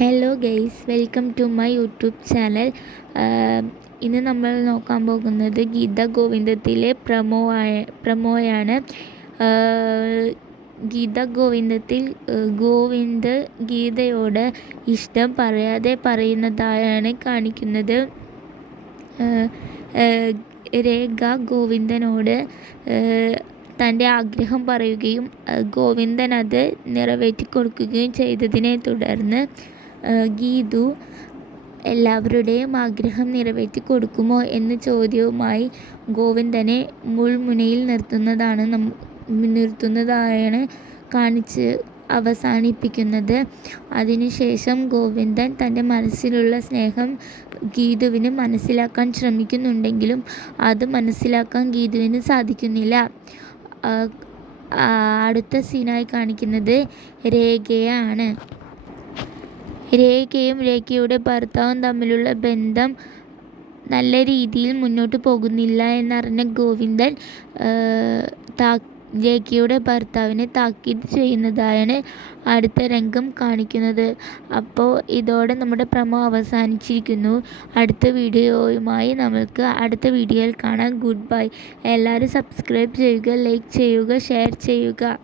Hello guys, welcome to my YouTube channel. ഇന്ന് നമ്മൾ നോക്കാൻ പോകുന്നത് ഗീത ഗോവിന്ദത്തിലെ പ്രമോയാണ്. ഗീത ഗോവിന്ദത്തിൽ ഗോവിന്ദ് ഗീതയോട് ഇഷ്ടം പറയാതെ പറയുന്നതായാണ് കാണിക്കുന്നത്. രേഖ ഗോവിന്ദനോട് തൻ്റെ ആഗ്രഹം പറയുകയും ഗോവിന്ദൻ അത് നിറവേറ്റി കൊടുക്കുകയും ചെയ്തതിനെ തുടർന്ന് ഗീതു എല്ലാവരുടെയും ആഗ്രഹം നിറവേറ്റി കൊടുക്കുമോ എന്ന ചോദ്യവുമായി ഗോവിന്ദനെ മുൾമുനയിൽ നിർത്തുന്നതാണ് കാണിച്ച് അവസാനിപ്പിക്കുന്നത്. അതിനുശേഷം ഗോവിന്ദൻ തൻ്റെ മനസ്സിലുള്ള സ്നേഹം ഗീതുവിന് മനസ്സിലാക്കാൻ ശ്രമിക്കുന്നുണ്ടെങ്കിലും അത് മനസ്സിലാക്കാൻ ഗീതുവിന് സാധിക്കുന്നില്ല. അടുത്ത സീനായി കാണിക്കുന്നത് രേഖയാണ്. രേഖയും രേഖയുടെ ഭർത്താവും തമ്മിലുള്ള ബന്ധം നല്ല രീതിയിൽ മുന്നോട്ട് പോകുന്നില്ല എന്നറിഞ്ഞ ഗോവിന്ദൻ രേഖയുടെ ഭർത്താവിനെ താക്കീത് ചെയ്യുന്നതായാണ് അടുത്ത രംഗം കാണിക്കുന്നത്. അപ്പോൾ ഇതോടെ നമ്മുടെ പ്രമോ അവസാനിച്ചിരിക്കുന്നു. അടുത്ത വീഡിയോയുമായി നമ്മൾക്ക് അടുത്ത വീഡിയോയിൽ കാണാം. Good bye. എല്ലാവരും സബ്സ്ക്രൈബ് ചെയ്യുക, ലൈക്ക് ചെയ്യുക, ഷെയർ ചെയ്യുക.